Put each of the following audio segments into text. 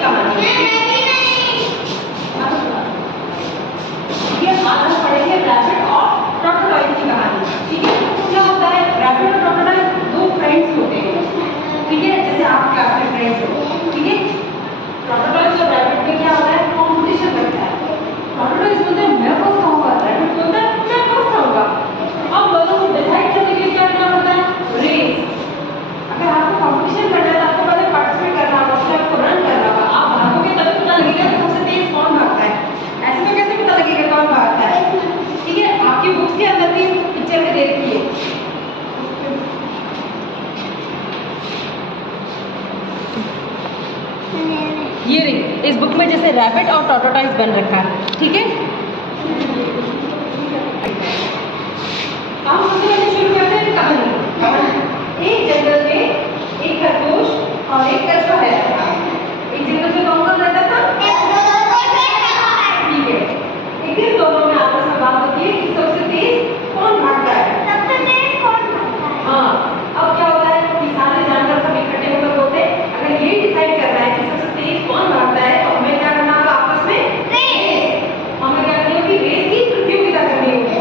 की कहानी है। ये आज हम पढ़ेंगे रैबिट और टॉर्टोइज की कहानी। ठीक है, क्या होता है, रैबिट और टॉर्टोइज दो फ्रेंड्स होते हैं। ठीक है, जैसे आप क्लास में फ्रेंड्स हो। ठीक है, टॉर्टोइज और रैबिट में क्या होता है, कॉम्पिटिशन लगता है। टॉर्टोइज बोलते हैं मैं फर्स्ट आऊंगा, रैबिट बोलता है मैं फर्स्ट आऊंगा। अब दोनों को डिसाइड करने के लिए क्या करना होता है, रेस। अगर आपको कॉम्पिटिशन करना है तो आपको पहले पार्टिसिपेट करना होगा, उसमें आपको रन करना होगा। आप भागोगे तभी पता लगेगा कि सबसे तेज कौन भागता है। ऐसे में कैसे पता लगेगा कौन भागता है। ठीक है, आपकी बुक्स के अंदर भी पिक्चर में दे रखी है। ये रही इस बुक में जैसे रैबिट और टॉर्टोइज बन रखा है। ठीक है, हम सबसे पहले शुरू करते हैं कहानी। एक जंगल में एक खरगोश और एक कछुआ रहता था। एक जंगल में कौन रहता था, ठीक है। एक दिन दोनों में आपस में बात होती है कि सबसे तेज कौन भागता है। हाँ, अब क्या होता है कि सारे जानवर सब इकट्ठे होकर बोलते हैं अगर ये डिसाइड करना है कि सबसे तेज कौन भागता है तो हमें क्या करना होगा, आपस में रेस। हमें क्या करनी होगी, रेस की प्रतियोगिता करनी होगी।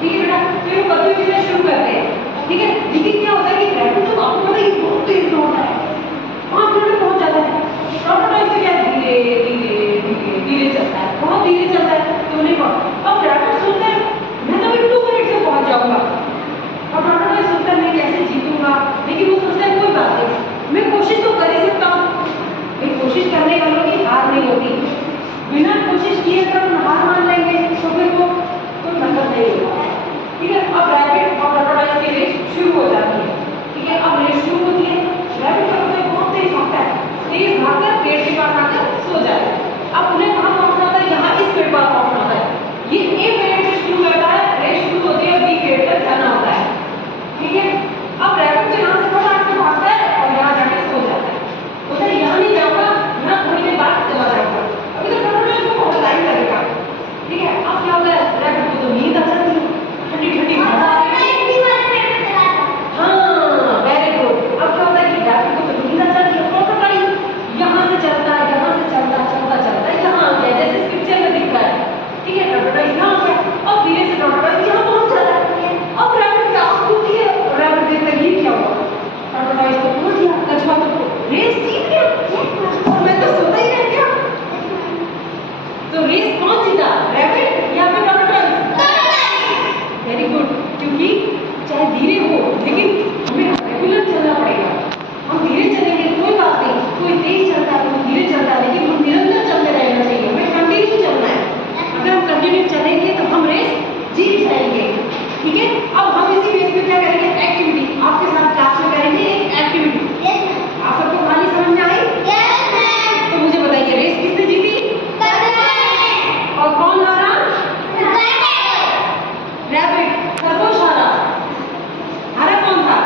ठीक है बेटा, फिर वो प्रतियोगिता शुरू करते हैं। ठीक है, लेकिन क्या होता है कि रैबिट तो आपको पता है बहुत तेज दौड़ता है, 5 मिनट में पहुंच जाता है। टॉर्टोइज तो क्या धीरे धीरे धीरे धीरे चलता है, बहुत धीरे चलता है तो नहीं पहुंच। अब रैबिट सोचता है मैं तो अभी 2 मिनट में पहुंच जाऊंगा। और टॉर्टोइज सोचता है मैं कैसे जीतूंगा, लेकिन वो सोचता है कोई बात नहीं, मैं कोशिश तो कर ही सकता हूँ। भाई कोशिश करने वालों की हार नहीं होती, बिना कोशिश किए अगर हम हार मान लेंगे तो फिर वो कोई मतलब नहीं होगा। ठीक है, अब रैबिट और टॉर्टोइज की रेस शुरू हो जाती है। ठीक है, अब रेस शुरू होती है, रैबिट क्या होता है बहुत तेज भागता है, तेज भागकर पेड़ के पास आकर सो जाता है। अब उन्हें कहाँ पहुंचना होता है, यहाँ इस पेड़ पर पहुंचना होता है। ये ए पेड़ से शुरू करता है, रेस शुरू होती है, बी पेड़ तक जाना होता है। ठीक है, अब रैबिट तो यहाँ से फटाक से भागता है और यहाँ जाके सो जाता है। बोलता है यहाँ नहीं जाऊंगा, यहाँ थोड़ी देर बाद चला जाऊंगा, अभी तो टॉर्टोइज को बहुत टाइम लगेगा। ठीक है, अब क्या होता है, रैबिट को तो नींद आ जाती है, ठंडी ठंडी हवा आ रही है। हाँ वेरी गुड। अब क्या होता है कि रैबिट को तो नींद आ जाती है, टॉर्टोइज यहाँ से चलता है, यहाँ से चलता चलता चलता है, यहाँ आ गया जैसे इस पिक्चर में दिख रहा है। ठीक है, टॉर्टोइज यहाँ आ गया और धीरे से टॉर्टोइज यहाँ पहुंच जाता है। अब रैबिट क्या होती है, रैबिट देखता है ये क्या हुआ, टॉर्टोइज को पहुंच गया, कछुआ तो रेस जीत गया और मैं तो सोता ही रह गया। तो रेस कौन जीता, रैबिट या फिर टॉर्टोइज? वेरी गुड, क्योंकि चाहे धीरे हो लेकिन हमें रेगुलर चलना पड़ेगा। हम धीरे चलेंगे कोई बात नहीं, कोई तेज चलता है कोई धीरे चलता है, लेकिन हम निरंतर चलते रहना चाहिए, हमें कंटिन्यू चलना है। अगर हम कंटिन्यू चलेंगे तो हम रेस जीत जाएंगे। ठीक है, अब हम इसी बेस में क्या करेंगे, एक्टिविटी आपके साथ क्लास में करेंगे, एक एक्टिविटी। आप सबको कहानी समझ में आई? तो मुझे बताइए रेस किसने जीती और कौन हारा? रैबिट। खरगोश हारा, हारा कौन था?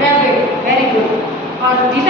रैबिट। Very good. और जीता